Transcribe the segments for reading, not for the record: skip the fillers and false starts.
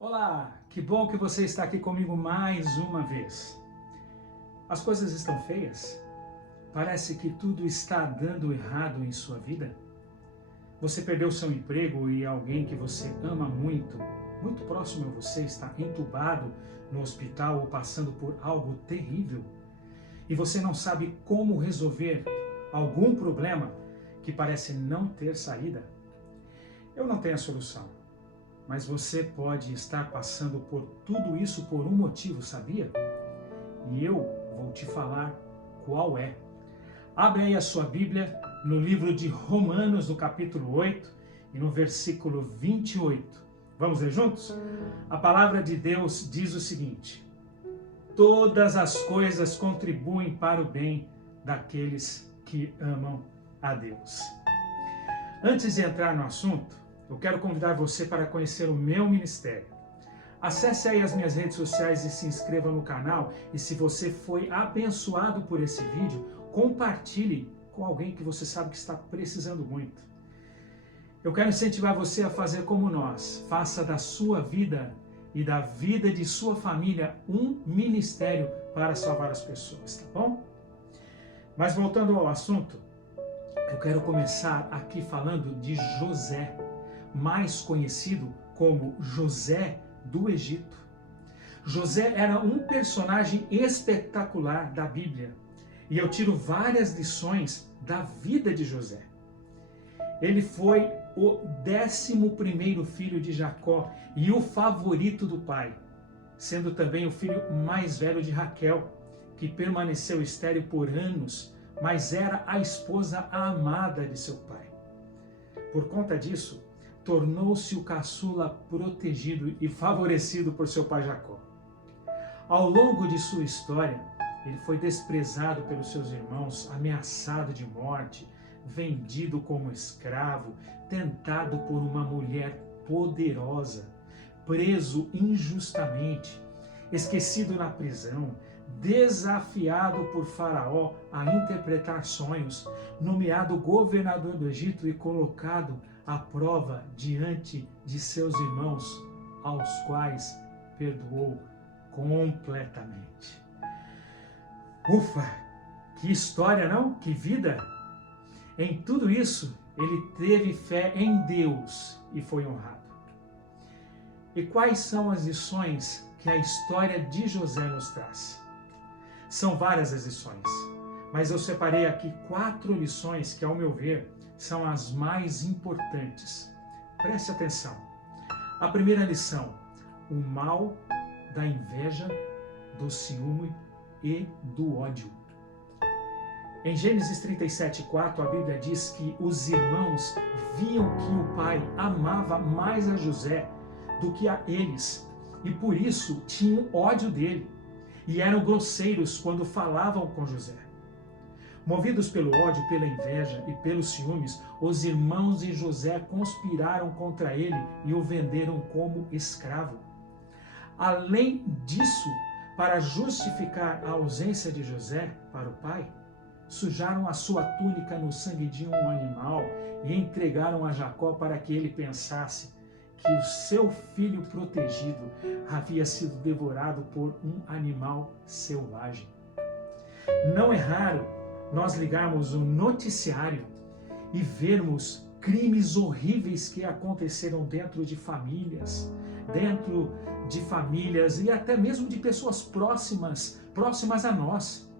Olá, que bom que você está aqui comigo mais uma vez. As coisas estão feias? Parece que tudo está dando errado em sua vida? Você perdeu seu emprego e alguém que você ama muito, muito próximo a você, está entubado no hospital ou passando por algo terrível? E você não sabe como resolver algum problema que parece não ter saída? Eu não tenho a solução. Mas você pode estar passando por tudo isso por um motivo, sabia? E eu vou te falar qual é. Abre aí a sua Bíblia no livro de Romanos, no capítulo 8 e no versículo 28. Vamos ler juntos? A palavra de Deus diz o seguinte: todas as coisas contribuem para o bem daqueles que amam a Deus. Antes de entrar no assunto, eu quero convidar você para conhecer o meu ministério. Acesse aí as minhas redes sociais e se inscreva no canal. E se você foi abençoado por esse vídeo, compartilhe com alguém que você sabe que está precisando muito. Eu quero incentivar você a fazer como nós. Faça da sua vida e da vida de sua família um ministério para salvar as pessoas, tá bom? Mas voltando ao assunto, eu quero começar aqui falando de José, mais conhecido como José do Egito. José era um personagem espetacular da Bíblia e eu tiro várias lições da vida de José. Ele foi o 11º filho de Jacó e o favorito do pai, sendo também o filho mais velho de Raquel, que permaneceu estéril por anos, mas era a esposa amada de seu pai. Por conta disso, tornou-se o caçula protegido e favorecido por seu pai Jacó. Ao longo de sua história, ele foi desprezado pelos seus irmãos, ameaçado de morte, vendido como escravo, tentado por uma mulher poderosa, preso injustamente, esquecido na prisão, desafiado por Faraó a interpretar sonhos, nomeado governador do Egito e colocado à prova diante de seus irmãos, aos quais perdoou completamente. Ufa! Que história, não? Que vida! Em tudo isso, ele teve fé em Deus e foi honrado. E quais são as lições que a história de José nos traz? São várias as lições, mas eu separei aqui 4 lições que, ao meu ver, são as mais importantes. Preste atenção. A primeira lição: o mal da inveja, do ciúme e do ódio. Em Gênesis 37:4, a Bíblia diz que os irmãos viam que o pai amava mais a José do que a eles, e por isso tinham ódio dele, e eram grosseiros quando falavam com José. Movidos pelo ódio, pela inveja e pelos ciúmes, os irmãos de José conspiraram contra ele e o venderam como escravo. Além disso, para justificar a ausência de José para o pai, sujaram a sua túnica no sangue de um animal e entregaram a Jacó para que ele pensasse que o seu filho protegido havia sido devorado por um animal selvagem. Não é raro nós ligarmos o noticiário e vermos crimes horríveis que aconteceram dentro de famílias e até mesmo de pessoas próximas a nós,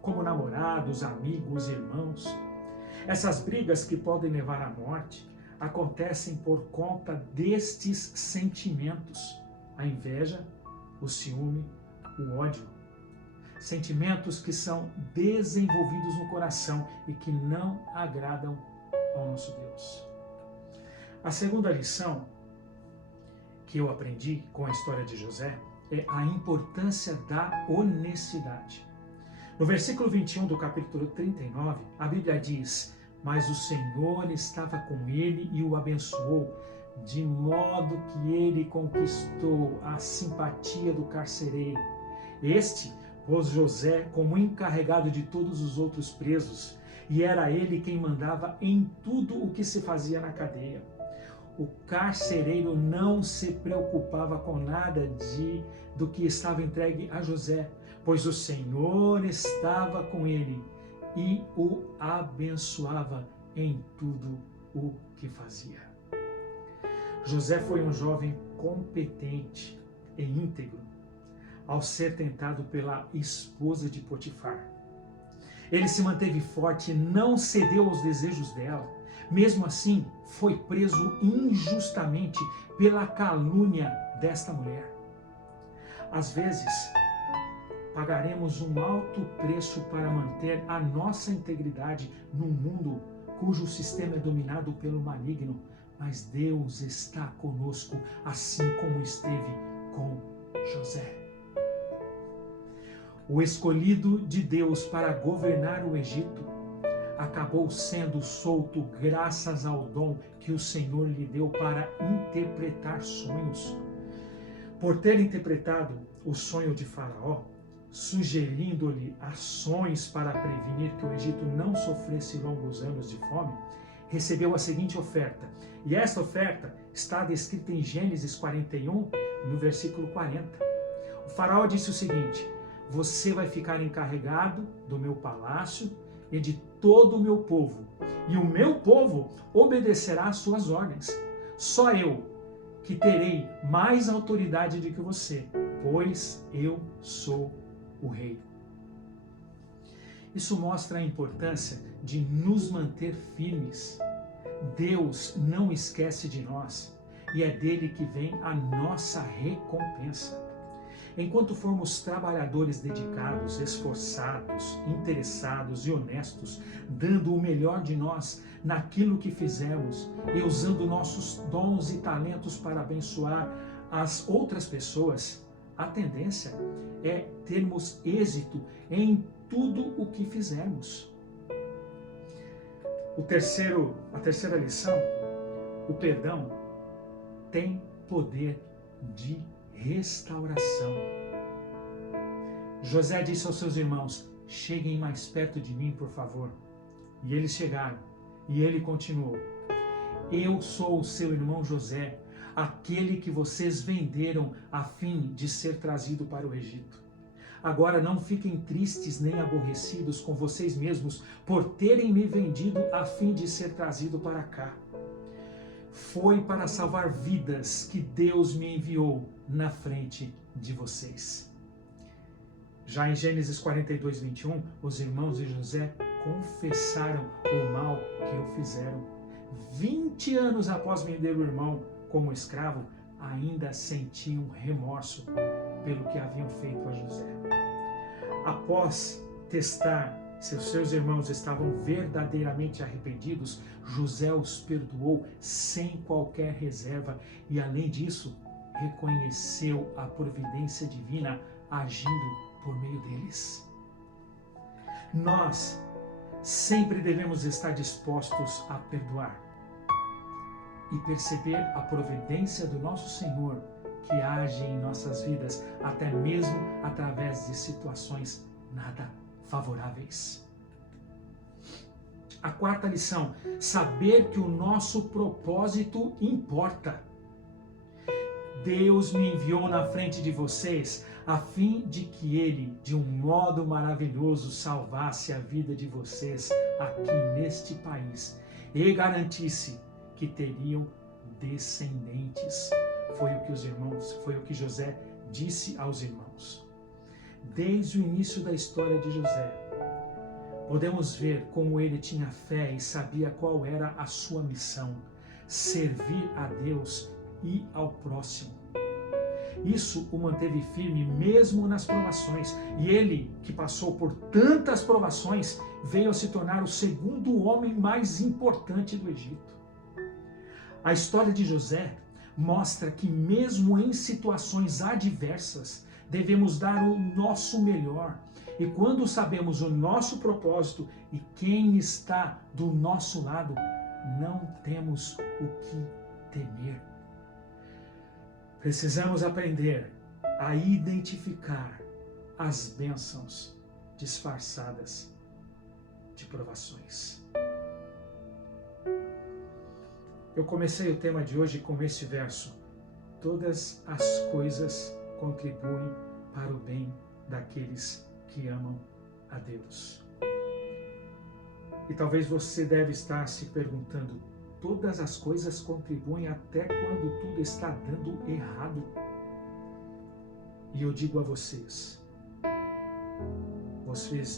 como namorados, amigos, irmãos. Essas brigas que podem levar à morte acontecem por conta destes sentimentos: a inveja, o ciúme, o ódio. Sentimentos que são desenvolvidos no coração e que não agradam ao nosso Deus. A segunda lição que eu aprendi com a história de José é a importância da honestidade. No versículo 21 do capítulo 39, a Bíblia diz: mas o Senhor estava com ele e o abençoou, de modo que ele conquistou a simpatia do carcereiro. Este pôs José como encarregado de todos os outros presos, e era ele quem mandava em tudo o que se fazia na cadeia. o carcereiro não se preocupava com nada do que estava entregue a José, pois o Senhor estava com ele e o abençoava em tudo o que fazia. José foi um jovem competente e íntegro ao ser tentado pela esposa de Potifar. Ele se manteve forte e não cedeu aos desejos dela. Mesmo assim, foi preso injustamente pela calúnia desta mulher. Às vezes, pagaremos um alto preço para manter a nossa integridade num mundo cujo sistema é dominado pelo maligno, mas Deus está conosco, assim como esteve com José. O escolhido de Deus para governar o Egito acabou sendo solto graças ao dom que o Senhor lhe deu para interpretar sonhos. Por ter interpretado o sonho de Faraó, sugerindo-lhe ações para prevenir que o Egito não sofresse longos anos de fome, recebeu a seguinte oferta. E esta oferta está descrita em Gênesis 41, no versículo 40. O Faraó disse o seguinte: você vai ficar encarregado do meu palácio e de todo o meu povo, e o meu povo obedecerá às suas ordens. Só eu que terei mais autoridade do que você, pois eu sou o rei. Isso mostra a importância de nos manter firmes. Deus não esquece de nós e é dele que vem a nossa recompensa. Enquanto formos trabalhadores dedicados, esforçados, interessados e honestos, dando o melhor de nós naquilo que fizemos e usando nossos dons e talentos para abençoar as outras pessoas, a tendência é termos êxito em tudo o que fizermos. A terceira lição: o perdão tem poder de restauração. José disse aos seus irmãos: cheguem mais perto de mim, por favor. E eles chegaram. E ele continuou: eu sou o seu irmão José, aquele que vocês venderam a fim de ser trazido para o Egito. Agora não fiquem tristes nem aborrecidos com vocês mesmos por terem me vendido a fim de ser trazido para cá. Foi para salvar vidas que Deus me enviou na frente de vocês. Já em Gênesis 42, 21, os irmãos de José confessaram o mal que o fizeram. 20 anos após vender o irmão como escravo, ainda sentiam remorso pelo que haviam feito a José. Após testar se os seus irmãos estavam verdadeiramente arrependidos, José os perdoou sem qualquer reserva e, além disso, reconheceu a providência divina agindo por meio deles. Nós sempre devemos estar dispostos a perdoar e perceber a providência do nosso Senhor que age em nossas vidas, até mesmo através de situações nada favoráveis. A quarta lição: saber que o nosso propósito importa. Deus me enviou na frente de vocês a fim de que Ele, de um modo maravilhoso, salvasse a vida de vocês aqui neste país e garantisse que teriam descendentes. Foi o que José disse aos irmãos. Desde o início da história de José, podemos ver como ele tinha fé e sabia qual era a sua missão: servir a Deus e ao próximo. Isso o manteve firme mesmo nas provações, e ele, que passou por tantas provações, veio a se tornar o segundo homem mais importante do Egito. A história de José mostra que mesmo em situações adversas, devemos dar o nosso melhor. E quando sabemos o nosso propósito e quem está do nosso lado, não temos o que temer. Precisamos aprender a identificar as bênçãos disfarçadas de provações. Eu comecei o tema de hoje com este verso: todas as coisas contribuem para o bem daqueles que amam a Deus. E talvez você deve estar se perguntando: todas as coisas contribuem até quando tudo está dando errado? E eu digo a vocês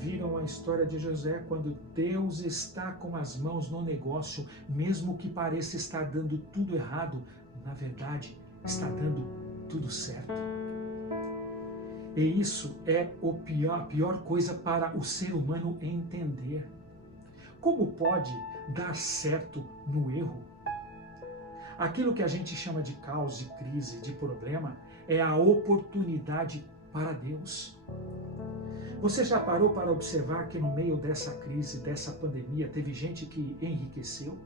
viram a história de José, quando Deus está com as mãos no negócio, mesmo que pareça estar dando tudo errado, na verdade está dando tudo certo. E isso é a pior coisa para o ser humano entender. Como pode dar certo no erro? Aquilo que a gente chama de caos, de crise, de problema, é a oportunidade para Deus. Você já parou para observar que no meio dessa crise, dessa pandemia, teve gente que enriqueceu?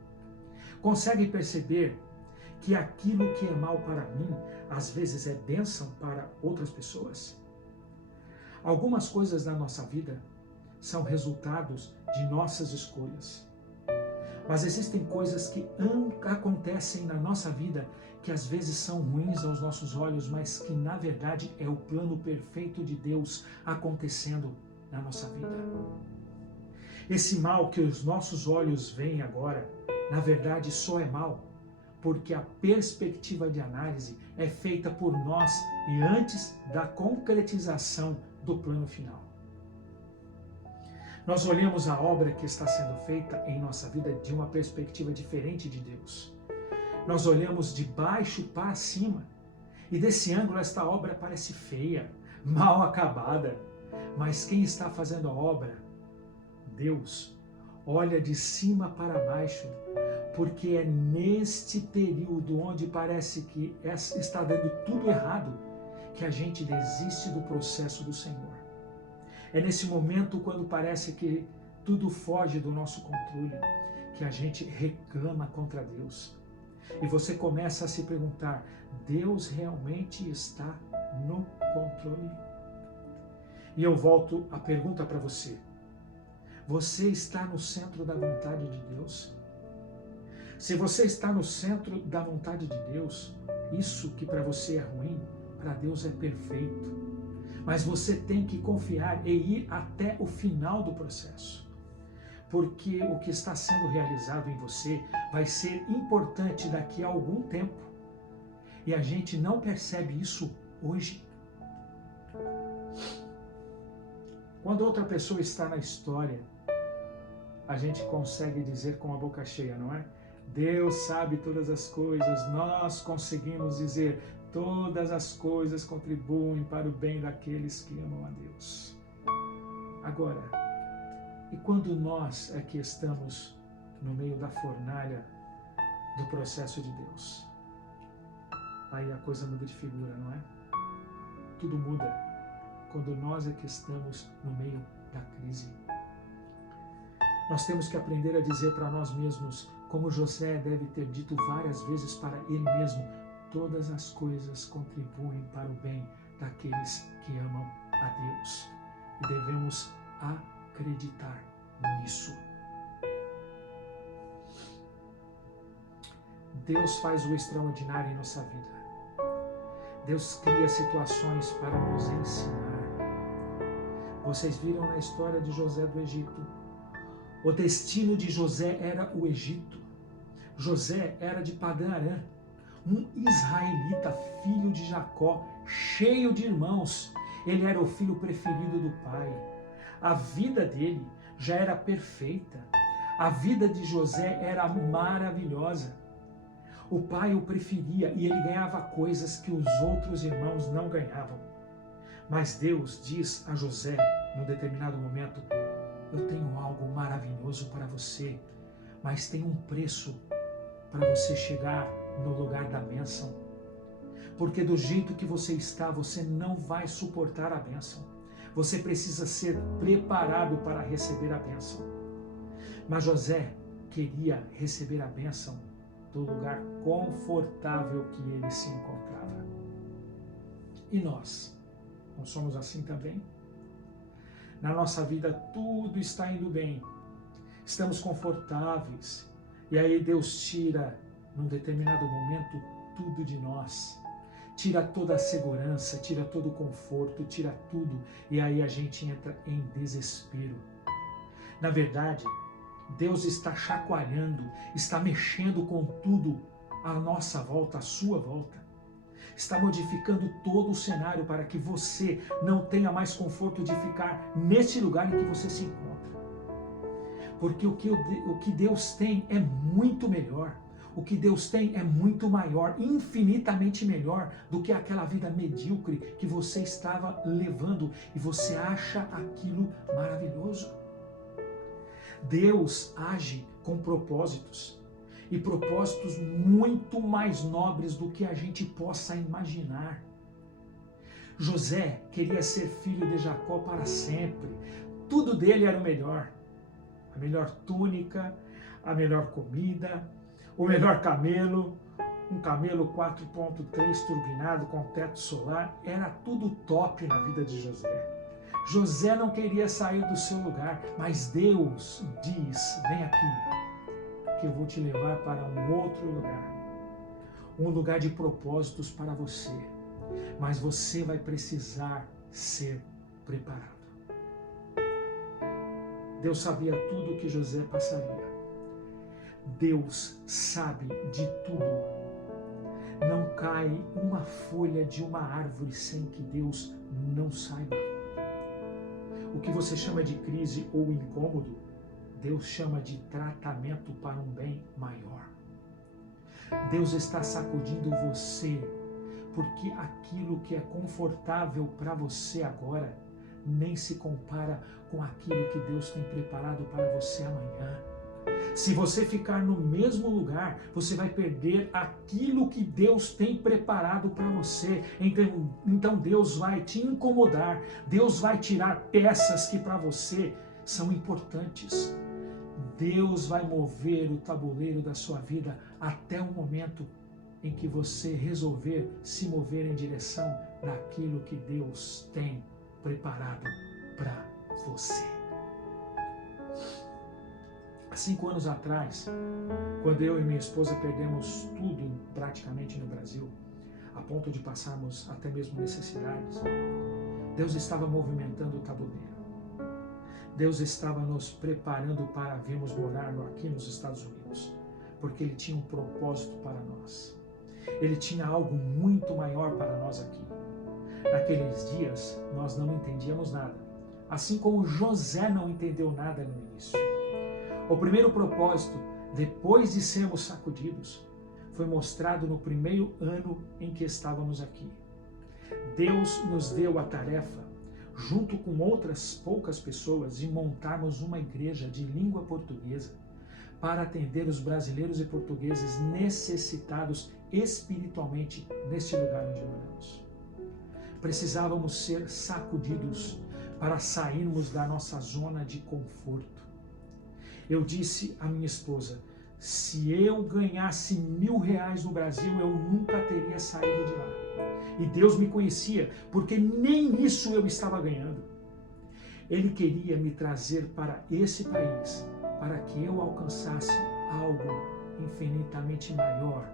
Consegue perceber que aquilo que é mal para mim, às vezes é bênção para outras pessoas? Algumas coisas na nossa vida são resultados de nossas escolhas. Mas existem coisas que acontecem na nossa vida que às vezes são ruins aos nossos olhos, mas que na verdade é o plano perfeito de Deus acontecendo na nossa vida. Esse mal que os nossos olhos veem agora, na verdade só é mal porque a perspectiva de análise é feita por nós e antes da concretização do plano final. Nós olhamos a obra que está sendo feita em nossa vida de uma perspectiva diferente de Deus. Nós olhamos de baixo para cima e desse ângulo esta obra parece feia, mal acabada. Mas quem está fazendo a obra? Deus. Olha de cima para baixo, porque é neste período onde parece que está dando tudo errado que a gente desiste do processo do Senhor. É nesse momento, quando parece que tudo foge do nosso controle, que a gente reclama contra Deus. E você começa a se perguntar: Deus realmente está no controle? E eu volto a pergunta para você: você está no centro da vontade de Deus? Se você está no centro da vontade de Deus, isso que para você é ruim, para Deus é perfeito. Mas você tem que confiar e ir até o final do processo. Porque o que está sendo realizado em você vai ser importante daqui a algum tempo. E a gente não percebe isso hoje. Quando outra pessoa está na história, a gente consegue dizer com a boca cheia, não é? Deus sabe todas as coisas, nós conseguimos dizer: todas as coisas contribuem para o bem daqueles que amam a Deus. Agora, e quando nós é que estamos no meio da fornalha do processo de Deus? Aí a coisa muda de figura, não é? Tudo muda quando nós é que estamos no meio da crise. Nós temos que aprender a dizer para nós mesmos, como José deve ter dito várias vezes para ele mesmo: todas as coisas contribuem para o bem daqueles que amam a Deus. E devemos acreditar nisso. Deus faz o extraordinário em nossa vida. Deus cria situações para nos ensinar. Vocês viram na história de José do Egito. O destino de José era o Egito. José era de Padã Arã, um israelita, filho de Jacó, cheio de irmãos. Ele era o filho preferido do pai. A vida dele já era perfeita. A vida de José era maravilhosa. O pai o preferia e ele ganhava coisas que os outros irmãos não ganhavam. Mas Deus diz a José, num determinado momento: eu tenho algo maravilhoso para você, mas tem um preço para você chegar no lugar da bênção. Porque do jeito que você está, você não vai suportar a bênção. Você precisa ser preparado para receber a bênção. Mas José queria receber a bênção do lugar confortável que ele se encontrava. E nós? Não somos assim também? Na nossa vida tudo está indo bem. Estamos confortáveis. E aí Deus tira num determinado momento, tudo de nós. Tira toda a segurança, tira todo o conforto, tira tudo, e aí a gente entra em desespero. Na verdade, Deus está chacoalhando, está mexendo com tudo à nossa volta, à sua volta. Está modificando todo o cenário para que você não tenha mais conforto de ficar nesse lugar em que você se encontra. Porque o que Deus tem é muito melhor. O que Deus tem é muito maior, infinitamente melhor do que aquela vida medíocre que você estava levando e você acha aquilo maravilhoso. Deus age com propósitos, e propósitos muito mais nobres do que a gente possa imaginar. José queria ser filho de Jacó para sempre. Tudo dele era o melhor. A melhor túnica, a melhor comida, o melhor camelo, um camelo 4.3 turbinado com teto solar, era tudo top na vida de José. José não queria sair do seu lugar, mas Deus diz: vem aqui, que eu vou te levar para um outro lugar. Um lugar de propósitos para você. Mas você vai precisar ser preparado. Deus sabia tudo o que José passaria. Deus sabe de tudo. Não cai uma folha de uma árvore sem que Deus não saiba. O que você chama de crise ou incômodo, Deus chama de tratamento para um bem maior. Deus está sacudindo você, porque aquilo que é confortável para você agora nem se compara com aquilo que Deus tem preparado para você amanhã. Se você ficar no mesmo lugar, você vai perder aquilo que Deus tem preparado para você. Então Deus vai te incomodar, Deus vai tirar peças que para você são importantes. Deus vai mover o tabuleiro da sua vida até o momento em que você resolver se mover em direção daquilo que Deus tem preparado para você. Há 5 anos atrás, quando eu e minha esposa perdemos tudo praticamente no Brasil, a ponto de passarmos até mesmo necessidades, Deus estava movimentando o tabuleiro. Deus estava nos preparando para virmos morar aqui nos Estados Unidos, porque Ele tinha um propósito para nós. Ele tinha algo muito maior para nós aqui. Naqueles dias, nós não entendíamos nada, assim como José não entendeu nada no início. O primeiro propósito, depois de sermos sacudidos, foi mostrado no primeiro ano em que estávamos aqui. Deus nos deu a tarefa, junto com outras poucas pessoas, de montarmos uma igreja de língua portuguesa para atender os brasileiros e portugueses necessitados espiritualmente neste lugar onde moramos. Precisávamos ser sacudidos para sairmos da nossa zona de conforto. Eu disse à minha esposa: se eu ganhasse R$1.000 no Brasil, eu nunca teria saído de lá. E Deus me conhecia, porque nem isso eu estava ganhando. Ele queria me trazer para esse país, para que eu alcançasse algo infinitamente maior.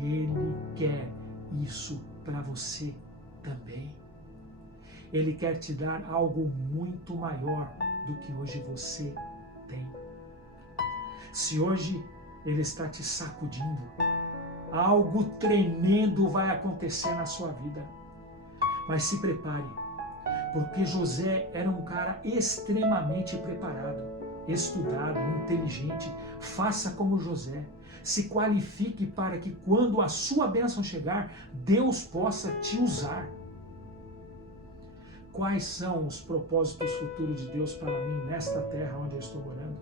E Ele quer isso para você também. Ele quer te dar algo muito maior do que hoje você tem. Se hoje Ele está te sacudindo, algo tremendo vai acontecer na sua vida. Mas se prepare, porque José era um cara extremamente preparado, estudado, inteligente. Faça como José. Se qualifique para que quando a sua bênção chegar, Deus possa te usar. Quais são os propósitos futuros de Deus para mim nesta terra onde eu estou morando?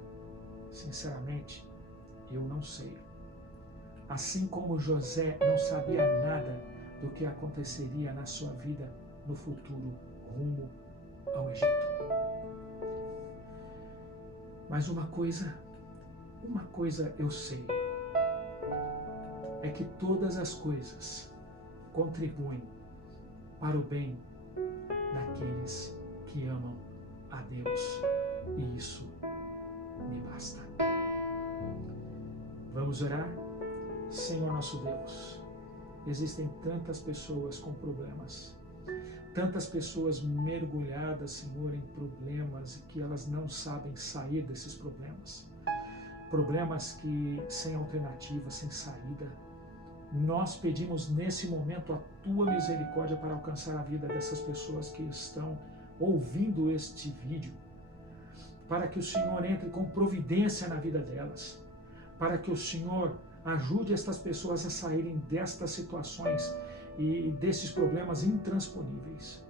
Sinceramente, eu não sei. Assim como José não sabia nada do que aconteceria na sua vida no futuro rumo ao Egito. Mas uma coisa eu sei, é que todas as coisas contribuem para o bem daqueles que amam a Deus, e isso me basta. Vamos orar? Senhor nosso Deus, existem tantas pessoas com problemas, tantas pessoas mergulhadas, Senhor, em problemas e que elas não sabem sair desses problemas. Problemas que sem alternativa, sem saída. Nós pedimos nesse momento a Tua misericórdia para alcançar a vida dessas pessoas que estão ouvindo este vídeo, para que o Senhor entre com providência na vida delas, para que o Senhor ajude estas pessoas a saírem destas situações e desses problemas intransponíveis.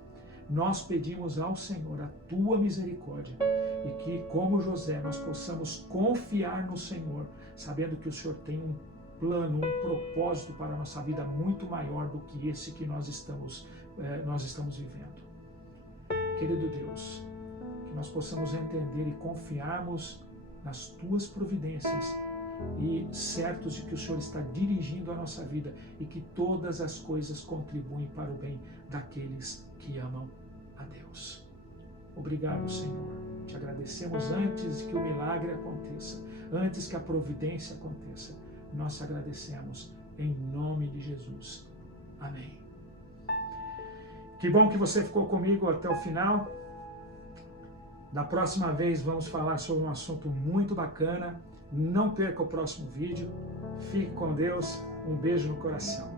Nós pedimos ao Senhor a Tua misericórdia e que, como José, nós possamos confiar no Senhor, sabendo que o Senhor tem um plano, um propósito para a nossa vida muito maior do que esse que nós estamos vivendo. Querido Deus, que nós possamos entender e confiarmos nas Tuas providências e certos de que o Senhor está dirigindo a nossa vida e que todas as coisas contribuem para o bem daqueles que amam a Deus. Obrigado, Senhor. Te agradecemos antes que o milagre aconteça, antes que a providência aconteça. Nós te agradecemos em nome de Jesus. Amém. Que bom que você ficou comigo até o final. Da próxima vez vamos falar sobre um assunto muito bacana. Não perca o próximo vídeo. Fique com Deus. Um beijo no coração.